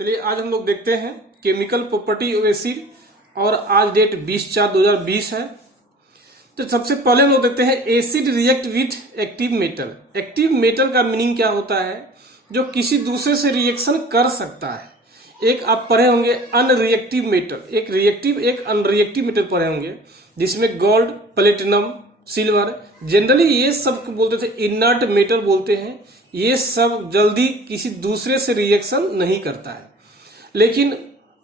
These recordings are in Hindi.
चलिए आज हम लोग देखते हैं केमिकल प्रॉपर्टी ऑफ एसिड और आज डेट 20/4/2020 है। तो सबसे पहले हम लोग देखते हैं acid react with active metal. Active metal का मीनिंग क्या होता है? जो किसी दूसरे से रिएक्शन कर सकता है। एक आप पढ़े होंगे अनरिएक्टिव मेटल, एक रिएक्टिव एक अनरिएक्टिव मेटल पढ़े होंगे, जिसमें गोल्ड, प्लेटिनम, सिल्वर, जनरली ये सब बोलते थे इनर्ट मेटल बोलते हैं। ये सब जल्दी किसी दूसरे से रिएक्शन नहीं करता है, लेकिन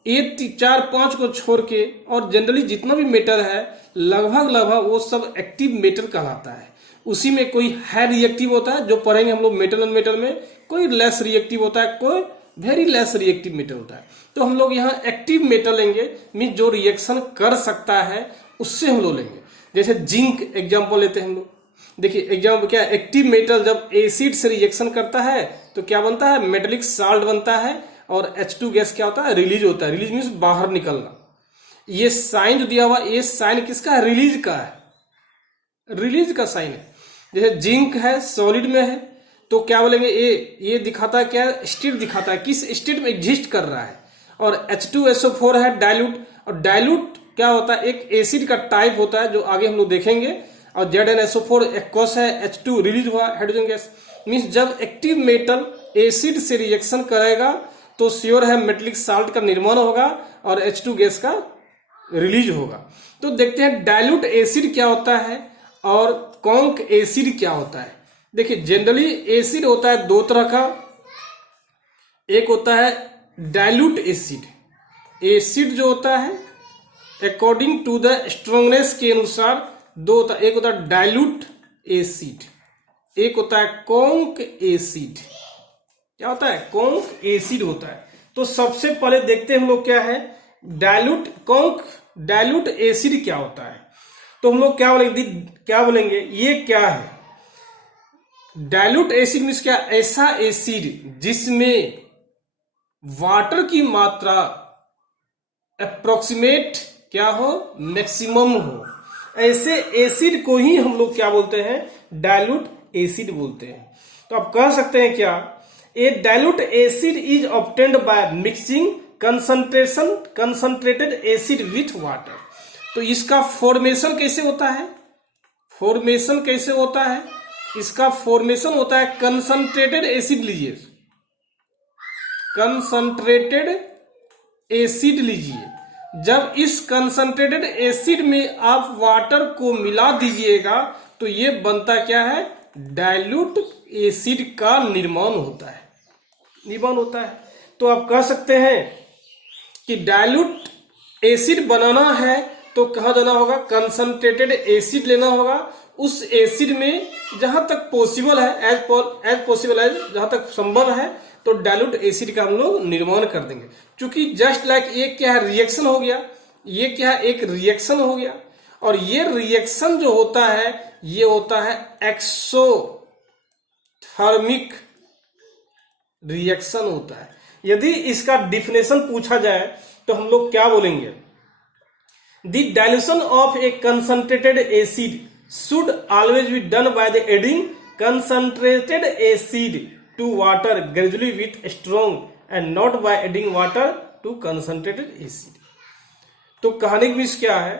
ये 4-5 को छोड़ के और जनरली जितना भी मेटल है लगभग वो सब एक्टिव मेटल कहलाता है। उसी में कोई हाई रिएक्टिव होता है, जो पढ़ेंगे हम लोग मेटल एंड मेटल में, कोई लेस रिएक्टिव होता है, कोई वेरी लेस रिएक्टिव मेटल होता है। तो हम लोग यहाँ एक्टिव मेटल लेंगे, मीन जो रिएक्शन कर सकता है उससे हम लोग लेंगे। जैसे जिंक एग्जाम्पल लेते हैं हम लोग। देखिए एग्जाम्पल क्या है, एक्टिव मेटल जब एसिड से रिएक्शन करता है तो क्या बनता है, मेटेलिक साल्ट बनता है, और H2 गैस क्या होता है, रिलीज होता है। रिलीज मीन्स बाहर निकलना। ये साइन जो दिया हुआ, ये साइन किसका है, रिलीज का है, रिलीज का साइन है। जैसे जिंक है सॉलिड में है तो क्या बोलेंगे, ये दिखाता है क्या, स्टेट दिखाता है, किस स्टेट में एग्जिस्ट कर रहा है। और H2SO4 है डाइल्यूट, और डाइल्यूट क्या होता है, एक एसिड का टाइप होता है जो आगे हम लोग देखेंगे। और ZnSO4 एक्वस है, H2 रिलीज हुआ हाइड्रोजन गैस। मीन्स जब एक्टिव मेटल एसिड से रिएक्शन करेगा तो श्योर है मेटेलिक साल्ट का निर्माण होगा और H2 गैस का रिलीज होगा। तो देखते हैं डाइल्यूट एसिड क्या होता है और कॉन्क एसिड क्या होता है। देखिए जनरली एसिड होता है दो तरह का, एक होता है डाइल्यूट एसिड। एसिड जो होता है अकॉर्डिंग टू द स्ट्रॉन्गनेस के अनुसार दो होता है, एक होता है डाइल्यूट एसिड, एक होता है कॉन्क एसिड। क्या होता है, कॉन्क एसिड होता है। तो सबसे पहले देखते हैं हम लोग क्या है डाइल्यूट कॉन्क डाइल्यूट एसिड क्या होता है। तो हम लोग क्या बोलेंगे, ये क्या है डाइल्यूट एसिड मीन्स क्या, ऐसा एसिड जिसमें वाटर की मात्रा अप्रोक्सीमेट क्या हो, मैक्सिमम हो, ऐसे एसिड को ही हम लोग क्या बोलते हैं, डाइल्यूट एसिड बोलते हैं। तो आप कह सकते हैं क्या, a dilute acid is obtained by mixing concentrated acid with water. तो इसका फॉर्मेशन कैसे होता है, फॉर्मेशन कैसे होता है, इसका फॉर्मेशन होता है कंसंट्रेटेड एसिड लीजिए, कंसंट्रेटेड एसिड लीजिए। जब इस कंसंट्रेटेड एसिड में आप वाटर को मिला दीजिएगा तो ये बनता क्या है, डाइल्यूट एसिड का निर्माण होता है, निर्माण होता है। तो आप कह सकते हैं कि डाइल्यूट एसिड बनाना है तो कहाँ जाना होगा, कंसंट्रेटेड एसिड लेना होगा। उस एसिड में जहां तक पॉसिबल है, एज पॉसिबल एज जहां तक संभव है, तो डाइल्यूट एसिड का हम लोग निर्माण कर देंगे। क्योंकि जस्ट लाइक ये क्या है, रिएक्शन हो गया, ये क्या है, एक रिएक्शन हो गया। और ये रिएक्शन जो होता है ये होता है एक्सोथर्मिक रिएक्शन होता है। यदि इसका डिफिनेशन पूछा जाए तो हम लोग क्या बोलेंगे, the dilution of A concentrated acid should always be done by the adding concentrated acid to water gradually with strong and not by adding water to concentrated acid। तो कहने की मीन्स क्या है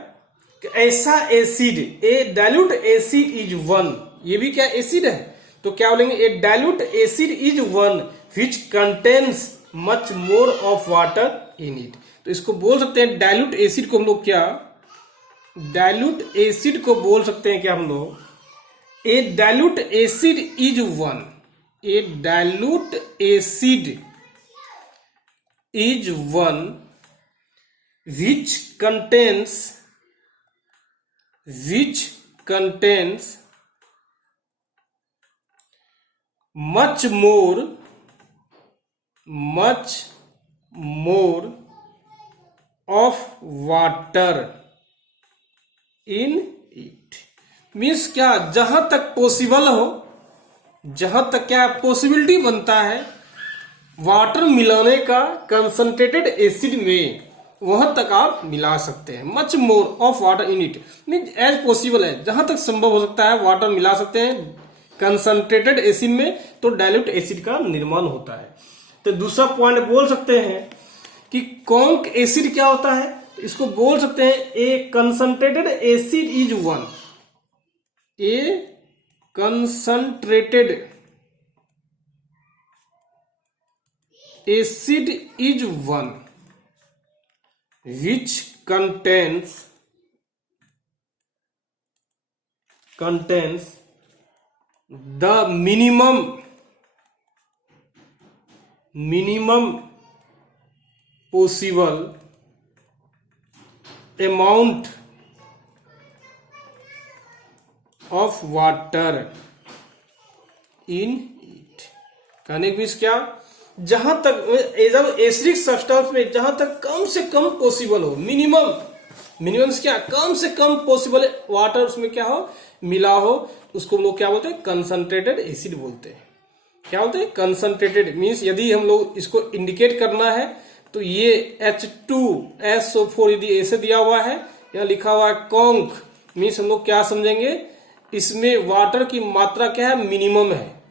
कि ऐसा acid, a dilute acid is one, ये भी क्या एसिड है, तो क्या बोलेंगे, a dilute acid is one which contains much more of water in it. तो इसको बोल सकते हैं डाइल्यूट एसिड को हम लोग क्या, डाइल्यूट एसिड को बोल सकते हैं क्या हम लोग, a dilute acid is one, a dilute acid is one which contains much more of water in it. Means क्या, जहां तक पॉसिबल हो, जहां तक क्या पॉसिबिलिटी बनता है वाटर मिलाने का कंसंट्रेटेड एसिड में, वहां तक आप मिला सकते हैं। Much more of water in it mean as possible है, जहां तक संभव हो सकता है वाटर मिला सकते हैं कंसंट्रेटेड एसिड में, तो डाइल्यूट एसिड का निर्माण होता है। तो दूसरा पॉइंट बोल सकते हैं कि कॉन्क एसिड क्या होता है, इसको बोल सकते हैं a concentrated acid is one, a concentrated acid is one which contains the minimum possible amount of water in it। कहने की मीन्स क्या, जहां तक जब एसिडिक सब्सटेंस में जहां तक कम से कम पॉसिबल हो, मिनिमम क्या, कम से कम पॉसिबल वाटर उसमें क्या हो, मिला हो, उसको हम लोग क्या बोलते हैं, कंसंट्रेटेड एसिड बोलते हैं। क्या बोलते हैं, कंसंट्रेटेड। मीन्स यदि हम लोग इसको इंडिकेट करना है तो ये H2SO4 यदि ऐसे दिया हुआ है, यहाँ लिखा हुआ है कॉन्क, मीन्स हम लोग क्या समझेंगे, इसमें वाटर की मात्रा क्या है, मिनिमम है।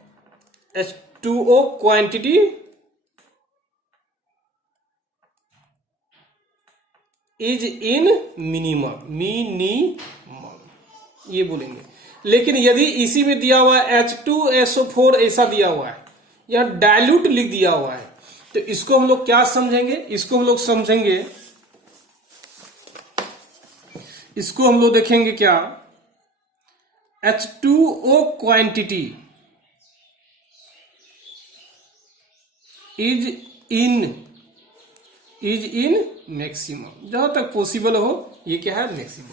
H2O quantity is in minimum, ये बोलेंगे। लेकिन यदि इसी में दिया हुआ है H2SO4 ऐसा दिया हुआ है, या डाइल्यूट लिख दिया हुआ है, तो इसको हम लोग क्या समझेंगे, इसको हम लोग समझेंगे, इसको हम लोग देखेंगे क्या, H2O quantity is in maximum, जहां तक पॉसिबल हो, ये क्या है, मैक्सिमम।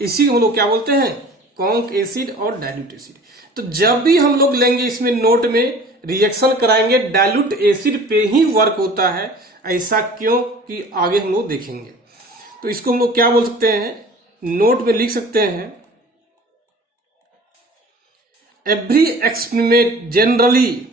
इसी को हम लोग क्या बोलते हैं, कॉन्क एसिड और डाइल्यूट एसिड। तो जब भी हम लोग लेंगे इसमें नोट में रिएक्शन कराएंगे, डाइल्यूट एसिड पे ही वर्क होता है। ऐसा क्यों, कि आगे हम लोग देखेंगे। तो इसको हम लोग क्या बोल सकते हैं, नोट में लिख सकते हैं, every experiment generally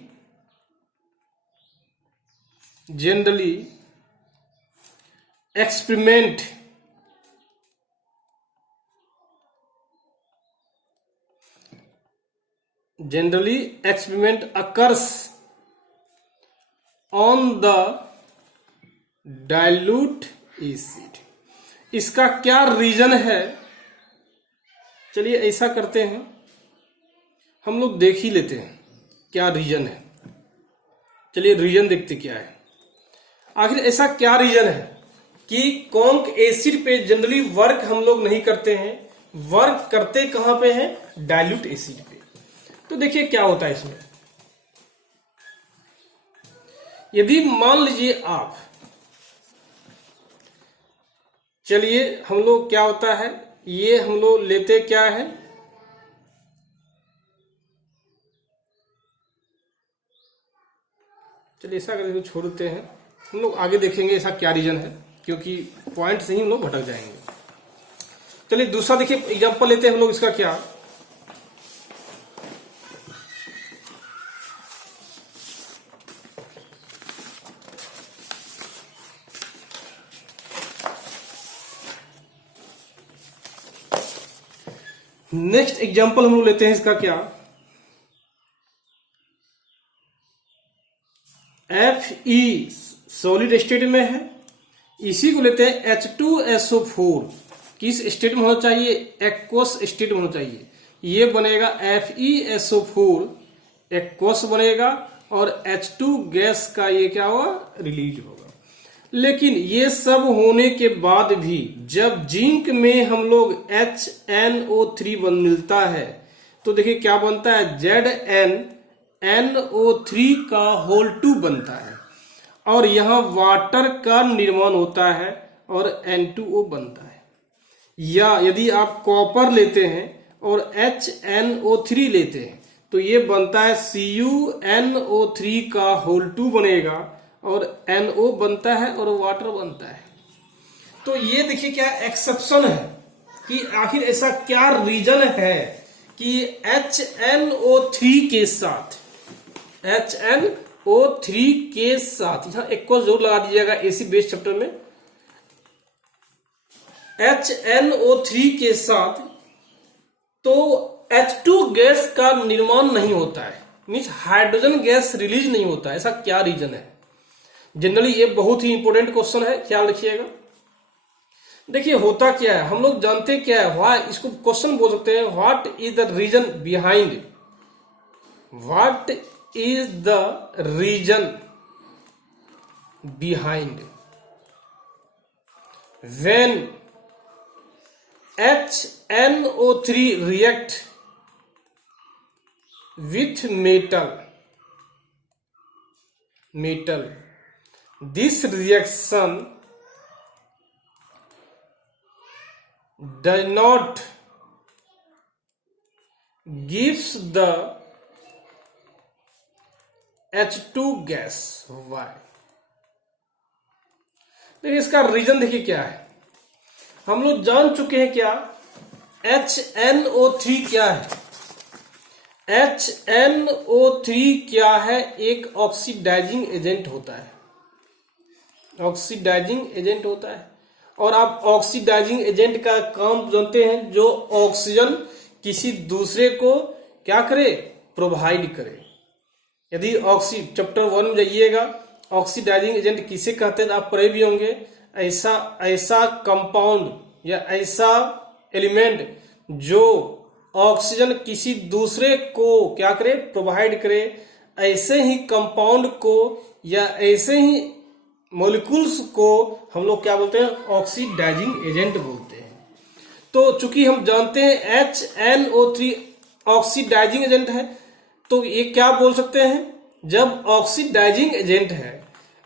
experiment occurs on the dilute acid। इसका क्या रीजन है, चलिए ऐसा करते हैं, हम लोग देख ही लेते हैं क्या रीजन है। चलिए रीजन देखते क्या है, आखिर ऐसा क्या रीजन है कि कॉन्क एसिड पे जनरली वर्क हम लोग नहीं करते हैं, वर्क करते कहां पे हैं, डाइल्यूट एसिड पे। तो देखिए क्या होता है इसमें, यदि मान लीजिए आप, चलिए हम लोग क्या होता है, ये हम लोग लेते क्या है, चलिए ऐसा करके छोड़ देते हैं, हम लोग आगे देखेंगे ऐसा क्या रीजन है, क्योंकि पॉइंट से ही हम लोग भटक जाएंगे। चलिए दूसरा देखिए एग्जांपल लेते हैं हम लोग, इसका क्या, नेक्स्ट एग्जांपल हम लोग लेते हैं इसका क्या, Fe सॉलिड स्टेट में है, इसी को लेते हैं H2SO4 किस स्टेट में होना चाहिए, एक्वस स्टेट में होना चाहिए। ये बनेगा FeSO4 एक्वस बनेगा, और H2 गैस का ये क्या होगा, रिलीज होगा। लेकिन ये सब होने के बाद भी जब जिंक में हम लोग HNO3 मिलता है, तो देखिए क्या बनता है, ZnNO3 का होल 2 बनता है, और यहां वाटर का निर्माण होता है और N2O बनता है। या यदि आप कॉपर लेते हैं और HNO3 लेते हैं, तो ये बनता है CuNO3 का होल 2 बनेगा, और NO बनता है और वाटर बनता है। तो ये देखिए क्या एक्सेप्शन है, कि आखिर ऐसा क्या रीजन है कि HNO3 के साथ यहां एक को जोर लगा दीजिएगा एसिड बेस चैप्टर में, HNO3 के साथ तो H2 गैस का निर्माण नहीं होता है, मीन्स हाइड्रोजन गैस रिलीज नहीं होता है। ऐसा क्या रीजन है, जनरली ये बहुत ही इंपॉर्टेंट क्वेश्चन है, ख्याल रखिएगा। देखिए होता क्या है, हम लोग जानते क्या है, व्हाई, इसको क्वेश्चन बोल सकते हैं, what is the reason behind, what is the reason behind when HNO3 react with metal, this reaction does not gives the H2 gas. Why? देखिए इसका रीजन देखिए क्या है, हम लोग जान चुके हैं क्या, HNO3 क्या है, HNO3 क्या है, एक ऑक्सीडाइजिंग एजेंट होता है, ऑक्सीडाइजिंग एजेंट होता है। और आप ऑक्सीडाइजिंग एजेंट का काम जानते हैं, जो ऑक्सीजन किसी दूसरे को क्या करे, प्रोवाइड करे। यदि चैप्टर 1 में जाइएगा, ऑक्सीडाइजिंग एजेंट किसे कहते हैं आप पढ़े भी होंगे, ऐसा कंपाउंड या ऐसा एलिमेंट जो ऑक्सीजन किसी दूसरे को क्या करे, प्रोवाइड करे। ऐसे ही कंपाउंड को या ऐसे ही मॉलिक्यूल्स को हम लोग क्या बोलते हैं, ऑक्सीडाइजिंग एजेंट बोलते हैं। तो चूंकि हम जानते हैं HNO3 ऑक्सीडाइजिंग एजेंट है, तो ये क्या बोल सकते हैं, जब ऑक्सीडाइजिंग एजेंट है,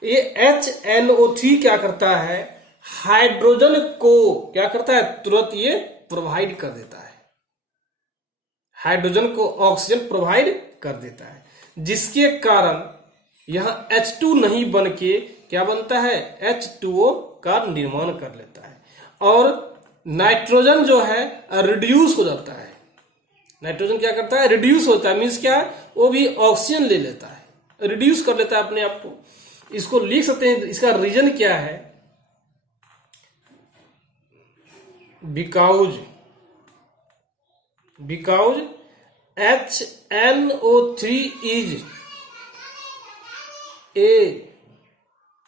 ये HNO3 क्या करता है, हाइड्रोजन को क्या करता है, तुरंत ये प्रोवाइड कर देता है, हाइड्रोजन को ऑक्सीजन प्रोवाइड कर देता है, जिसके कारण यहां H2 नहीं बन के क्या बनता है, H2O का निर्माण कर लेता है। और नाइट्रोजन जो है रिड्यूस हो जाता है, नाइट्रोजन क्या करता है, रिड्यूस होता है, मीन्स क्या है, वो भी ऑक्सीजन ले लेता है, रिड्यूस कर लेता है अपने आप को। इसको लिख सकते हैं, इसका रीजन क्या है, because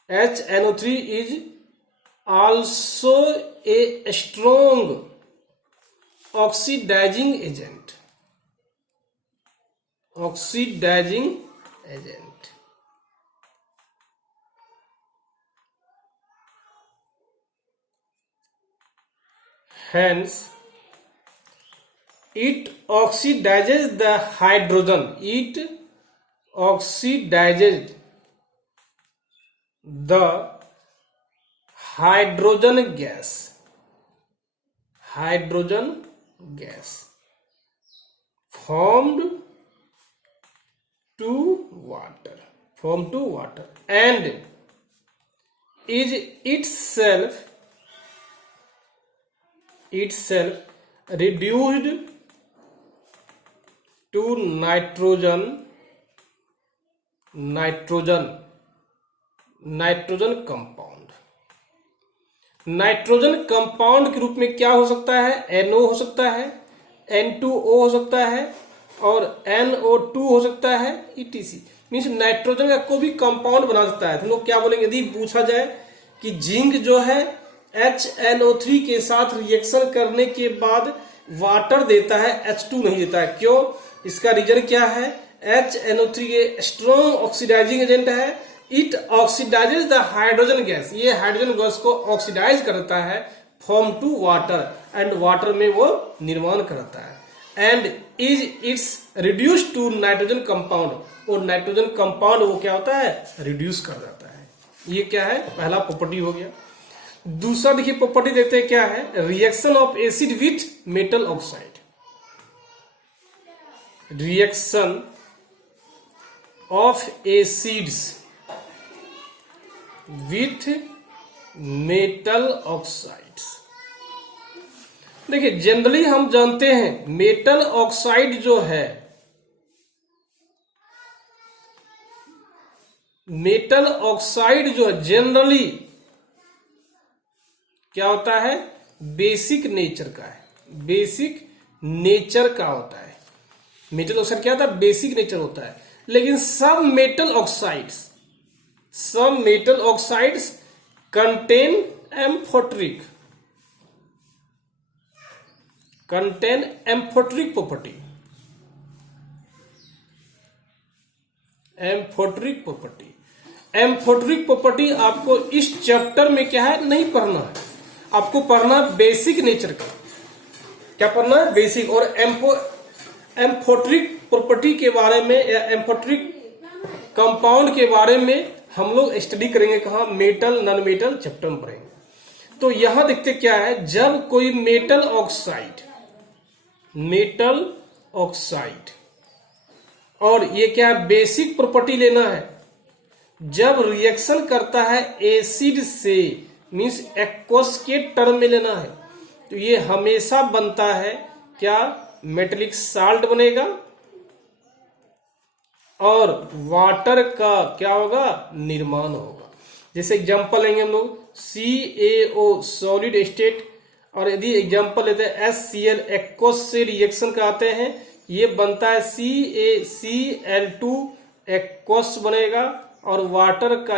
HNO3 is also a strong oxidizing agent. Hence, it oxidizes the hydrogen. It oxidizes the hydrogen gas formed to water and is itself reduced to nitrogen compound. Nitrogen compound के रूप में क्या हो सकता है, NO हो सकता है, N2O हो सकता है और NO2 हो सकता है, ETC। मीन्स नाइट्रोजन का कोई भी कंपाउंड बना सकता है। हम लोग क्या बोलेंगे, यदि पूछा जाए कि जिंक जो है HNO3 के साथ रिएक्शन करने के बाद वाटर देता है, H2 नहीं देता है, क्यों, इसका रीजन क्या है, HNO3 ये स्ट्रॉन्ग ऑक्सीडाइजिंग एजेंट है, it oxidises the hydrogen gas, ये हाइड्रोजन गैस को ऑक्सीडाइज करता है, form to water, and water में वो निर्माण करता है, and is it's reduce to nitrogen compound, और नाइट्रोजन कंपाउंड वो क्या होता है, रिड्यूस कर जाता है। ये क्या है, पहला प्रॉपर्टी हो गया। दूसरा देखिए प्रॉपर्टी देखते हैं क्या है, reaction of acid with metal oxide. Reaction of acids with metal oxides. देखिए जनरली हम जानते हैं मेटल ऑक्साइड जो है, मेटल ऑक्साइड जो है जनरली क्या होता है, बेसिक नेचर का है, बेसिक नेचर का होता है। मेटल ऑक्साइड क्या होता है, बेसिक नेचर होता है। लेकिन सब some metal oxides contain amphoteric property. Amphoteric property आपको इस चैप्टर में क्या है नहीं पढ़ना है, आपको पढ़ना बेसिक नेचर का। क्या पढ़ना है? बेसिक। और एम्फोटेरिक प्रॉपर्टी के बारे में या एम्फोटेरिक कंपाउंड के बारे में हम लोग स्टडी करेंगे कहा? मेटल नॉन मेटल चैप्टर में पढ़ेंगे। तो यहां देखते क्या है, जब कोई मेटल ऑक्साइड और ये क्या बेसिक प्रॉपर्टी लेना है, जब रिएक्शन करता है एसिड से, मींस एक्वस के टर्म में लेना है, तो ये हमेशा बनता है क्या? मेटेलिक साल्ट बनेगा और वाटर का क्या होगा? निर्माण होगा। जैसे एग्जांपल लेंगे हम लोग CaO सॉलिड स्टेट, और यदि एग्जांपल लेते हैं HCl एक्वस से रिएक्शन कराते हैं, ये बनता है CaCl2 एक्वस बनेगा और वाटर का